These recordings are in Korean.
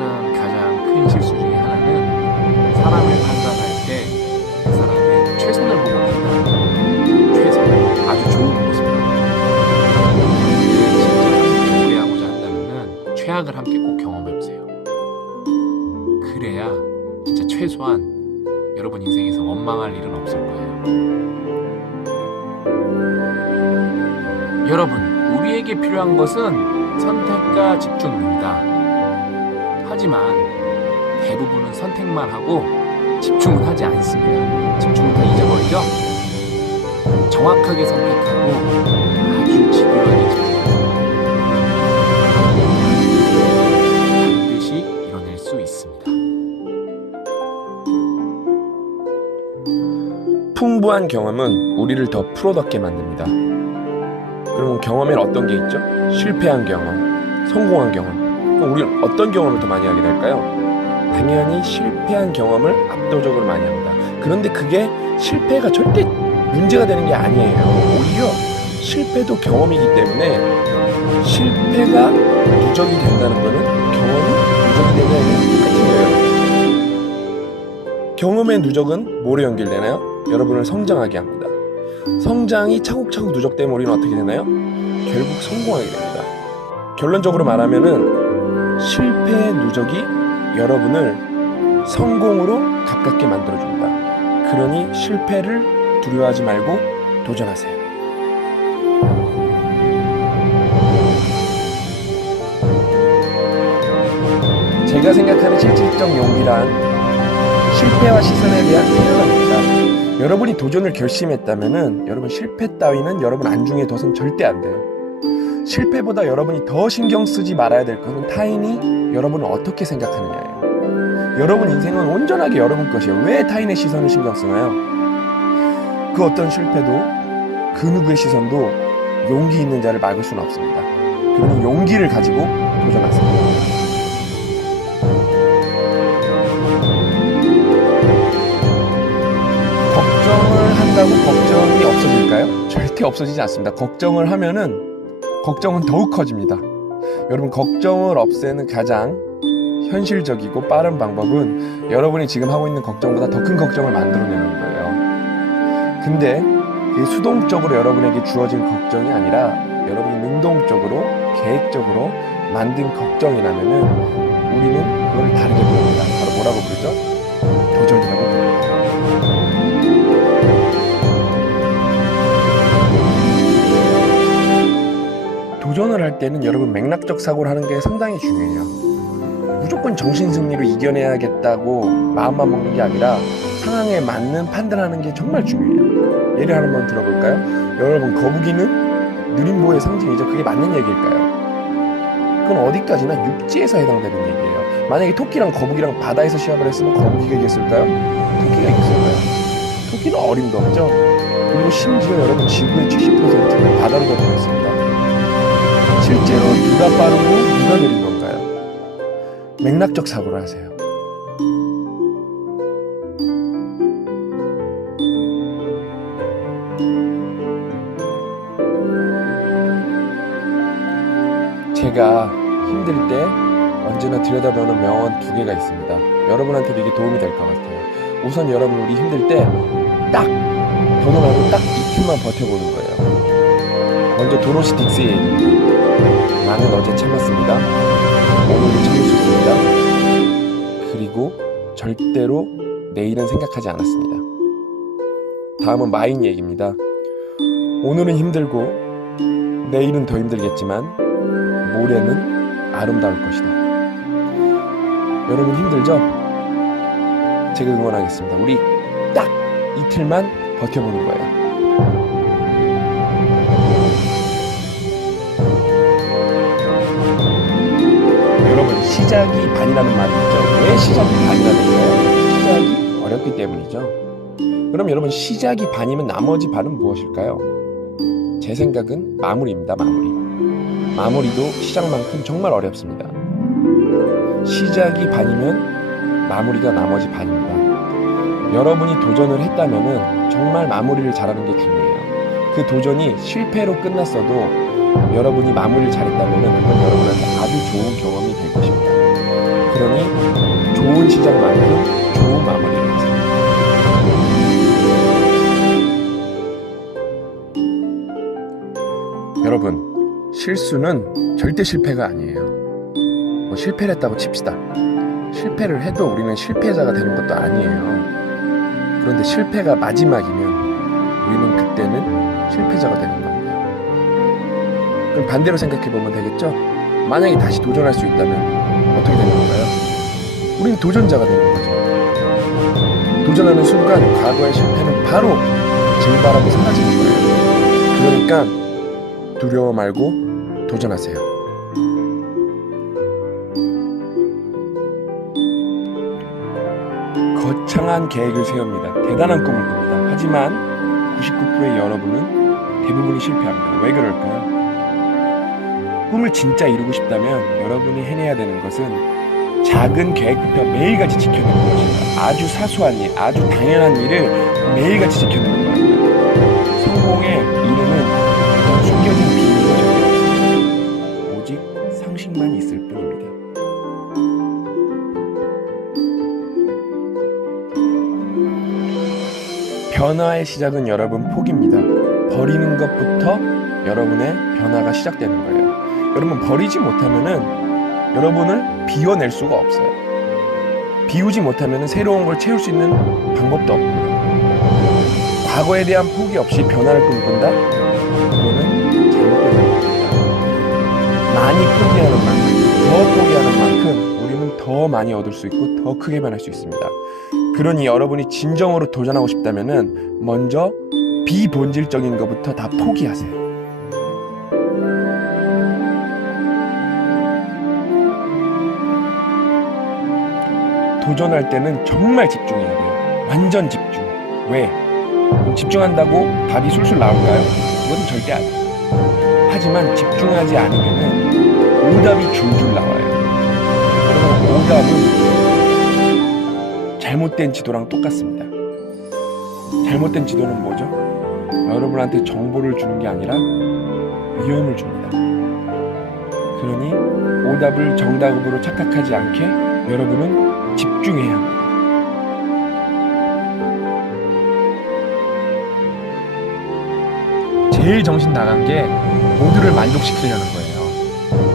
하는 가장 큰 실수 중에 하나는 사람을 판단할 때 그 사람의 최선을 보고 판단하는 거예요. 최선, 아주 좋은 모습을 진짜 오래하고자 한다면은 최악을 함께 꼭 경험해보세요. 그래야 진짜 최소한 여러분 인생에서 원망할 일은 없을 거예요. 여러분, 우리에게 필요한 것은 선택과 집중입니다. 하지만 대부분은 선택만 하고 집중은 하지 않습니다. 집중은 다 잊어버리죠? 정확하게 선택하고 아주 집요하게 집중하세요. 반드시 이뤄낼 수 있습니다. 풍부한 경험은 우리를 더 프로답게 만듭니다. 그럼 경험엔 어떤 게 있죠? 실패한 경험, 성공한 경험. 그럼 우리는 어떤 경험을 더 많이 하게 될까요? 당연히 실패한 경험을 압도적으로 많이 합니다. 그런데 그게 실패가 절대 문제가 되는 게 아니에요. 오히려 실패도 경험이기 때문에 실패가 누적이 된다는 거는 경험이 누적이 된다는 게 똑같은 거예요. 경험의 누적은 뭐로 연결되나요? 여러분을 성장하게 합니다. 성장이 차곡차곡 누적되면 우리는 어떻게 되나요? 결국 성공하게 됩니다. 결론적으로 말하면은 실패의 누적이 여러분을 성공으로 가깝게 만들어줍니다. 그러니 실패를 두려워하지 말고 도전하세요. 제가 생각하는 실질적 용기란 실패와 시선에 대한 태연함입니다. 여러분이 도전을 결심했다면은 여러분 실패 따위는 여러분 안중에 둬선 절대 안 돼요. 실패보다 여러분이 더 신경 쓰지 말아야 될 것은 타인이 여러분을 어떻게 생각하느냐예요. 여러분 인생은 온전하게 여러분 것이에요. 왜 타인의 시선을 신경 쓰나요? 그 어떤 실패도 그 누구의 시선도 용기 있는 자를 막을 수는 없습니다. 그러니 용기를 가지고 도전하세요. 걱정을 한다고 걱정이 없어질까요? 절대 없어지지 않습니다. 걱정을 하면은 걱정은 더욱 커집니다. 여러분, 걱정을 없애는 가장 현실적이고 빠른 방법은 여러분이 지금 하고 있는 걱정보다 더 큰 걱정을 만들어내는 거예요. 근데 수동적으로 여러분에게 주어진 걱정이 아니라 여러분이 능동적으로 계획적으로 만든 걱정이라면은 우리는 그걸 다르게 부릅니다. 바로 뭐라고 부르죠? 도전이라고 부릅니다. 도전을 할 때는 여러분 맥락적 사고를 하는 게 상당히 중요해요. 무조건 정신승리로 이겨내야겠다고 마음만 먹는 게 아니라 상황에 맞는 판단하는 게 정말 중요해요. 예를 한번 들어볼까요? 여러분, 거북이는 느림보의 상징이죠. 그게 맞는 얘기일까요? 그건 어디까지나 육지에서 해당되는 얘기예요. 만약에 토끼랑 거북이랑 바다에서 시합을 했으면 거북이가 이겼을까요? 토끼가 이겼을까요? 토끼는 어림도 없죠. 그리고 심지어 여러분, 지구의 70%는 바다로 덮여 있습니다. 실제로 누가 빠르고 누가 느린 건가요? 맥락적 사고를 하세요. 제가 힘들 때 언제나 들여다보는 명언 2개가 있습니다. 여러분한테도 이게 도움이 될 것 같아요. 우선 여러분, 우리 힘들 때 딱 도전하고 딱 이틀만 버텨보는 거예요. 먼저 도로시 딕스의 얘기입니다. 나는 어제 참았습니다. 오늘도 참을 수 있습니다. 그리고 절대로 내일은 생각하지 않았습니다. 다음은 마인 얘기입니다. 오늘은 힘들고 내일은 더 힘들겠지만 모레는 아름다울 것이다. 여러분, 힘들죠? 제가 응원하겠습니다. 우리 딱 이틀만 버텨보는 거예요. 여러분, 시작이 반이라는 말이 있죠. 왜 시작이 반이라는 거예요? 시작이 어렵기 때문이죠. 그럼 여러분, 시작이 반이면 나머지 반은 무엇일까요? 제 생각은 마무리입니다. 마무리도 시작만큼 정말 어렵습니다. 시작이 반이면 마무리가 나머지 반입니다. 여러분이 도전을 했다면은 정말 마무리를 잘하는 게 중요해요. 그 도전이 실패로 끝났어도 여러분이 마무리를 잘했다면은 그건 여러분한테 아주 좋은 경험이 될 것입니다. 그러니 좋은 시작만큼 좋은 마무리를 하세요. 여러분, 실수는 절대 실패가 아니에요. 뭐 실패를 했다고 칩시다. 실패를 해도 우리는 실패자가 되는 것도 아니에요. 그런데 실패가 마지막이면 우리는 그때는 실패자가 되는 겁니다. 그럼 반대로 생각해 보면 되겠죠? 만약에 다시 도전할 수 있다면 어떻게 되는 건가요? 우리는 도전자가 되는 거죠. 도전하는 순간 과거의 실패는 바로 증발하고 사라지는 거예요. 그러니까 두려워 말고 도전하세요. 거창한 계획을 세웁니다. 대단한 꿈을 꿉니다. 하지만 99%의 여러분은 대부분이 실패합니다. 왜 그럴까요? 꿈을 진짜 이루고 싶다면 여러분이 해내야 되는 것은 작은 계획부터 매일같이 지켜내는 것입니다. 아주 사소한 일, 아주 당연한 일을 매일같이 지켜내는 겁니다. 성공의 이름은 숨겨진 비밀이 없습니다. 오직 상식만 있을 뿐입니다. 변화의 시작은 여러분 포기입니다. 버리는 것부터 여러분의 변화가 시작되는 거예요. 여러분 버리지 못하면은 여러분을 비워낼 수가 없어요. 비우지 못하면은 새로운 걸 채울 수 있는 방법도 없고요. 과거에 대한 포기 없이 변화를 꿈꾼다? 그거는 잘못된 겁니다. 많이 포기하는 만큼, 더 포기하는 만큼 우리는 더 많이 얻을 수 있고 더 크게 변할 수 있습니다. 그러니 여러분이 진정으로 도전하고 싶다면은 먼저 비본질적인 것부터 다 포기하세요. 도전할 때는 정말 집중해야 돼요. 완전 집중. 왜? 집중한다고 답이 술술 나올까요? 그건 절대 아니에요. 하지만 집중하지 않으면은 오답이 줄줄 나와요. 그러면 오답은 잘못된 지도랑 똑같습니다. 잘못된 지도는 뭐죠? 여러분한테 정보를 주는 게 아니라 위험을 줍니다. 그러니 오답을 정답으로 착각하지 않게 여러분은 집중해야 합니다. 제일 정신 나간 게 모두를 만족시키려는 거예요.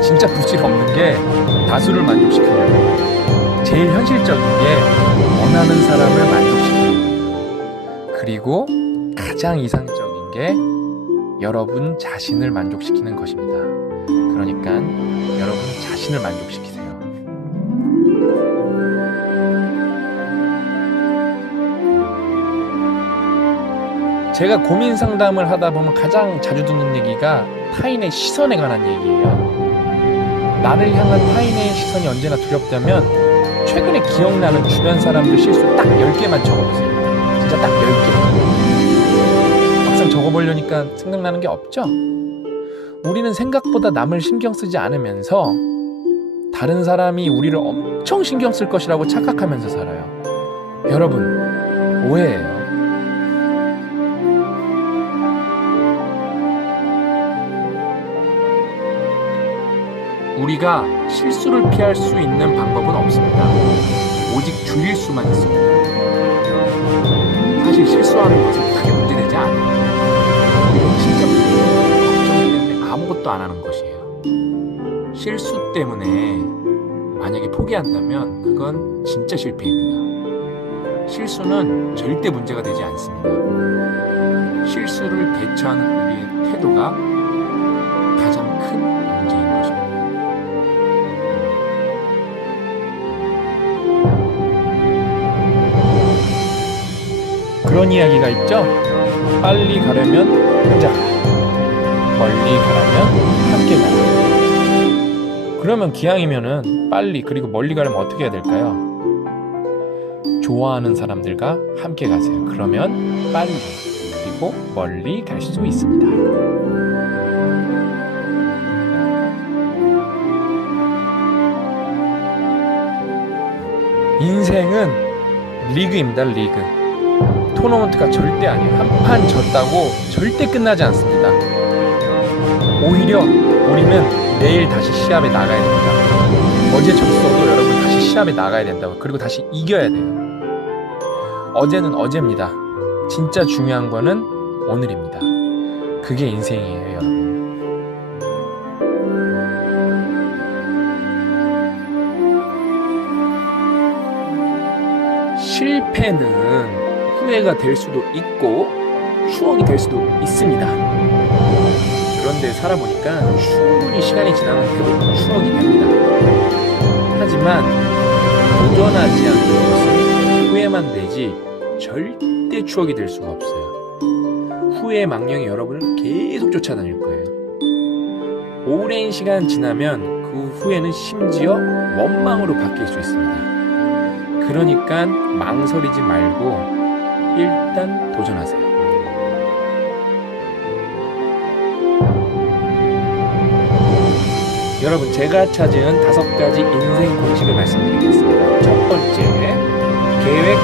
진짜 부질 없는 게 다수를 만족시키려는 거예요. 제일 현실적인 게 원하는 사람을 만족시키는 거예요. 그리고 가장 이상적인 게 여러분 자신을 만족시키는 것입니다. 그러니까 여러분 자신을 만족시키세요. 제가 고민 상담을 하다 보면 가장 자주 듣는 얘기가 타인의 시선에 관한 얘기예요. 나를 향한 타인의 시선이 언제나 두렵다면 최근에 기억나는 주변 사람들 실수 딱 10개만 적어보세요. 진짜 딱 10개. 막상 적어보려니까 생각나는 게 없죠? 우리는 생각보다 남을 신경 쓰지 않으면서 다른 사람이 우리를 엄청 신경 쓸 것이라고 착각하면서 살아요. 여러분, 오해예요. 우리가 실수를 피할 수 있는 방법은 없습니다. 오직 줄일 수만 있습니다. 사실 실수하는 것은 크게 문제되지 않아요. 오히려 진짜 문제는 걱정 때문에 아무것도 안 하는 것이에요. 실수 때문에 만약에 포기한다면 그건 진짜 실패입니다. 실수는 절대 문제가 되지 않습니다. 실수를 대처하는 우리의 태도가 가장 큰 문제인 것입니다. 그런 이야기가 있죠? 빨리 가려면 혼자 가라. 멀리 가려면 함께 가라. 그러면 기왕이면은 빨리 그리고 멀리 가려면 어떻게 해야 될까요? 좋아하는 사람들과 함께 가세요. 그러면 빨리 그리고 멀리 갈 수 있습니다. 인생은 리그입니다. 리그. 토너먼트가 절대 아니에요. 한 판 졌다고 절대 끝나지 않습니다. 오히려 우리는 내일 다시 시합에 나가야 됩니다. 어제 졌어도 여러분 다시 시합에 나가야 된다고. 그리고 다시 이겨야 돼요. 어제는 어제입니다. 진짜 중요한 거는 오늘입니다. 그게 인생이에요, 여러분. 실패는 후회가 될 수도 있고 추억이 될 수도 있습니다. 그런데 살아보니까 충분히 시간이 지나면 그래도 추억이 됩니다. 하지만 도전하지 않는 것은 후회만 되지 절대 추억이 될 수가 없어요. 후회의 망령이 여러분을 계속 쫓아다닐 거예요. 오랜 시간 지나면 그 후회는 심지어 원망으로 바뀔 수 있습니다. 그러니까 망설이지 말고 일단 도전하세요. 여러분, 제가 찾은 5가지 인생 공식을 말씀드리겠습니다. 첫 번째, 계획,